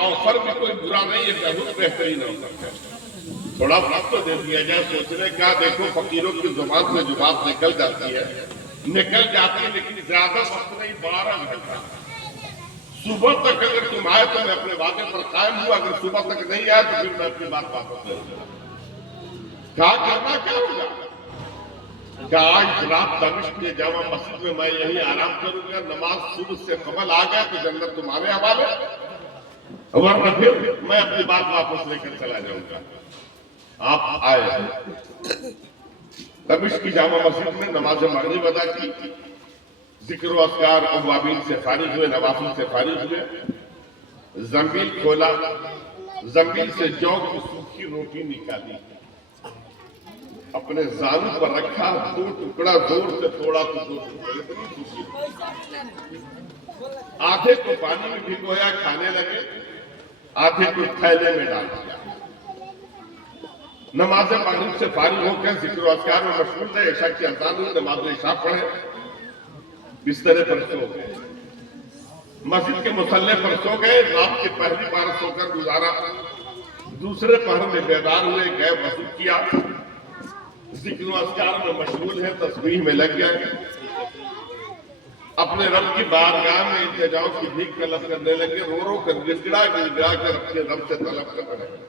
Offer में कोई बुरा नहीं है, बहुत बेहतरीन ऑफर है। थोड़ा वक्त तो दे दिया जाए सोचने का। देखो फकीरों की जुबान से जो बात निकल जाती है, लेकिन ज्यादा वक्त नहीं, 12 घंटा। सुबह तक अगर तुम आए तो मैं अपने वादे पर कायम हुआ, अगर सुबह तक नहीं आए तो फिर मैं अपनी बात वापस ले लूंगा। क्या करना क्या होगा? क्या आज रात दमिश्क के जामा मस्जिद में मैं यहीं आराम करूंगा, नमाज सुबह से कबल आ गया तो जन्नत तुम्हारे हवाले, वरना फिर मैं अपनी बात वापस लेकर चला जाऊंगा। आप आए, दमिश्क की जामा मस्जिद में नमाज मगरिब अदा की, जिक्र अस्कार अवाबीन से फारिग हुए, नवाफिल से फारिग हुए, जमीन खोला, जमीन से जौ की सूखी रोटी निकाली, अपने जानू पर रखा, 2 टुकड़ा जोर से तोड़ा तो 2 टुकड़े, आधे को पानी में भिगोया, खाने लगे, आधे को थैले में डाल दिया। नमाज मगरिब से फारिग होकर जिक्र अस्कार में मशगूल थे, इशा की अज़ान हुई, नमाज इशा पढ़े, बिस्तरे पर सो गए, मस्जिद के मुसल्ले पर सो गए। रात की पहली बार सोकर गुजारा, दूसरे पहर में बेदार हुए, गए वजू किया, जिक्र अस्कार में मशगूल है, तस्बीह में लग गया, अपने रब की बारगाह में इंतजाम की भीख तलब करने लगे, रो रो कर गिड़गिड़ा कर अपने रब से तलब कर रहे।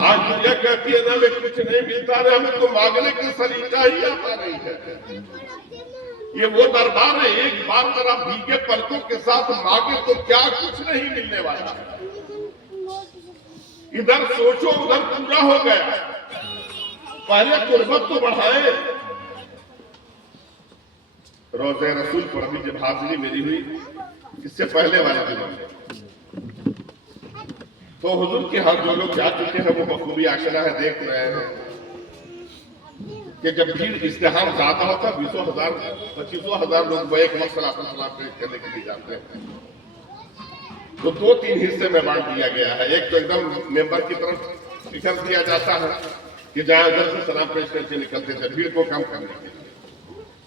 आज दुनिया कहती है ना मैं कुछ नहीं मिलता रहा, हमें तो मांगने की सलीका ही आता नहीं है। ये वो दरबार है, एक बार जरा भीगे पलकों के साथ मांगे तो क्या कुछ नहीं मिलने वाला। इधर सोचो उधर पूरा हो गया, पहले कुर्बत तो बढ़ाए। रोज़े रसूल पर अभी जब हाजिरी मेरी हुई, इससे पहले वाले दिनों में, तो हुजूर के हाथ जो लोग जा चुके हैं वो बखूबी आशना है, देख रहे हैं कि जब भीड़ इस्तेहाम ज्यादा होता, 20,000 25,000 लोग एक वक्त सलाम पेश करने के लिए जाते हैं, तो 2-3 हिस्से में बांट दिया गया है। एक तो एकदम मेंबर की तरफ इकट्ठा दिया जाता है कि जहां उधर से सलाम पेश करके निकलते थे, भीड़ को कम करने के लिए।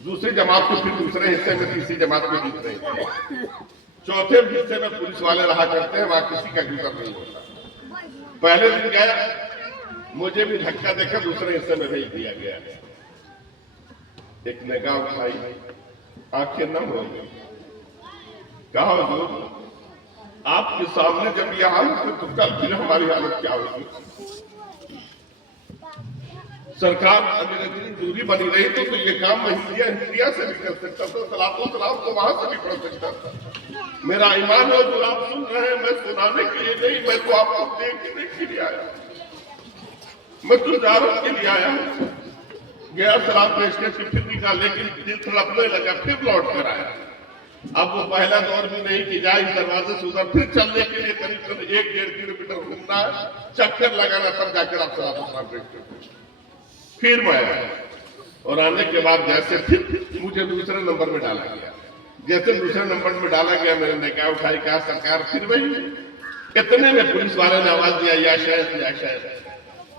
दूसरी जमात को फिर दूसरे हिस्से में, तीसरी जमात को तीसरे हिस्से, चौथे हिस्से में पुलिस वाले रहा करते हैं, वहां किसी का गुजर नहीं होता। पहले दिन गया, मुझे भी धक्का देकर दूसरे हिस्से में भेज दिया गया। एक निगाह उठाई, आंखें नम हो गई, कहा हुजूर आपके सामने जब यह हालत है तो कल फिर हमारी हालत क्या होगी? सरकार अगर इतनी दूरी बनी रही तो ये काम मैं इंडिया से भी कर सकता था, सलातो सलाम तो वहां से भी पढ़ सकता था। मेरा ईमान है जो आप सुन रहे हैं, मैं सुनाने के लिए नहीं, मैं तो आपको देखने के लिए आया, मैं तो ज़ियारत के लिए आया। गया सलाम पेश करके फिर निकाल, लेकिन दिल तड़पने लगा, फिर लौट कर आया। अब वो पहला दौर भी नहीं कि जाए इस दरवाजे से उधर, फिर चलने के लिए करीब 1-1.5 किलोमीटर घूमना है, चक्कर लगाना, तब जाकर आप सलाम पेश करते। फिर मैं आया, और आने के बाद जैसे फिर मुझे दूसरे नंबर में डाला गया। जैसे दूसरे नंबर में डाला गया, मैंने निगाह उठाई, कहा सरकार फिर वही। इतने में पुलिस वाले ने आवाज दिया, या शायद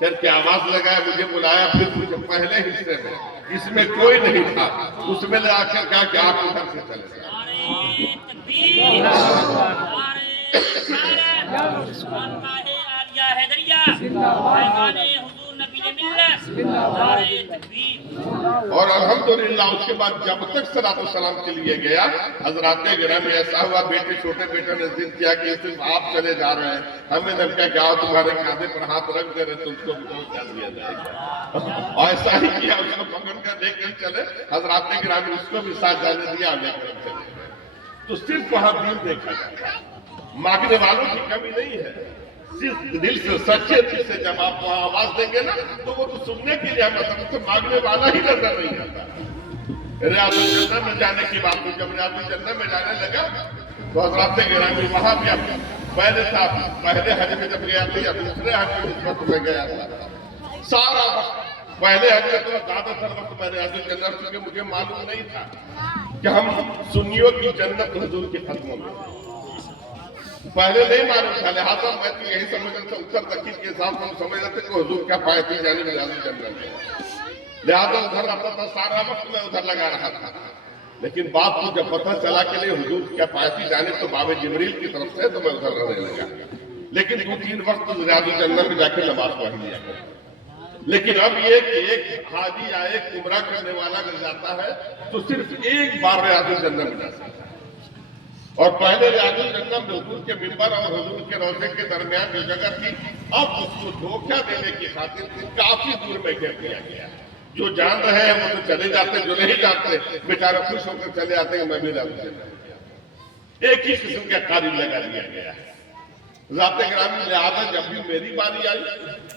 करके आवाज लगाया, मुझे बुलाया, फिर मुझे पहले हिस्से में, इसमें कोई नहीं था, उसमें आकर कहा कि आप उधर से चले जाए। और अल्हम्दुलिल्लाह उसके बाद जब तक सलातो सलाम के लिए गया, हजरात गिरामी ऐसा हुआ, बेटे छोटे बेटे ने जिद किया कि सिर्फ आप चले जा रहे हैं, हमें ने क्या क्या तुम्हारे कांधे पर हाथ रख दे रहे तो उसको भी पहुंचा दिया जाएगा। और ऐसा ही किया, उसको पकड़ कर लेकर चले, हजरात गिरामी उसको भी साथ जाने दिया, लेकर चले गए। तो सिर्फ वहां दिल देखा जाता है, मांगने वालों की कमी नहीं है, सिर्फ दिल से, सच्चे दिल से जब आप वहां आवाज देंगे ना, तो वो तो सुनने के लिए मतलब तो मांगने वाला ही नजर नहीं आता। रियाजुल जन्नत में जाने की बात हुई, जब रियाजुल जन्नत में जाने लगा तो हजरात गिरामी वहां भी पहले था, पहले हज में जब गया था या दूसरे हज में जिस वक्त में गया था, सारा वक्त पहले हज में तो ज्यादातर वक्त मैं रियाजुल जन्नत, क्योंकि मुझे मालूम नहीं था कि हम सुन्नियों की जन्नत हुजूर के कदमों में, पहले नहीं मालूम था, लिहाजा मैं तो यही समझ रहा था, उत्तर दक्षिण के हिसाब से हम समझ रहे थे कि हुजूर क्या पायती जाने में रियाजुल जन्नत है, लिहाजा उधर रहता था, सारा वक्त मैं उधर लगा रहा था। لیکن باپ کو جب پتہ چلا کہ نہیں حضور کیا پاسی جانب تو باب جبریل کی طرف سے، تو میں ادھر رہنے لگا، لیکن 2-3 وقت ریاض الجنہ میں جا کے نماز پڑھ لیا کرتا۔ لیکن اب یہ کہ ایک حاجی یا ایک عمرہ کرنے والا اگر جاتا ہے تو صرف ایک بار ریاض الجنہ میں جا سکتا ہے، اور پہلے ریاض الجنہ میں حضور کے ممبر اور حضور کے روضے کے درمیان جو جگہ تھی، اب اس کو دھوکہ دینے کی خاطر کافی دور میں گھیر دیا گیا ہے۔ جو جان رہے ہیں وہ تو چلے جاتے، جو نہیں جانتے بیچارے خوش ہو کر چلے آتے ہیں، میں بھی ریاض الجنہ میں گیا۔ ایک ہی قسم کا قالین لگا دیا گیا ہے۔ ذات گرامی لہٰذا جب بھی میری باری آئی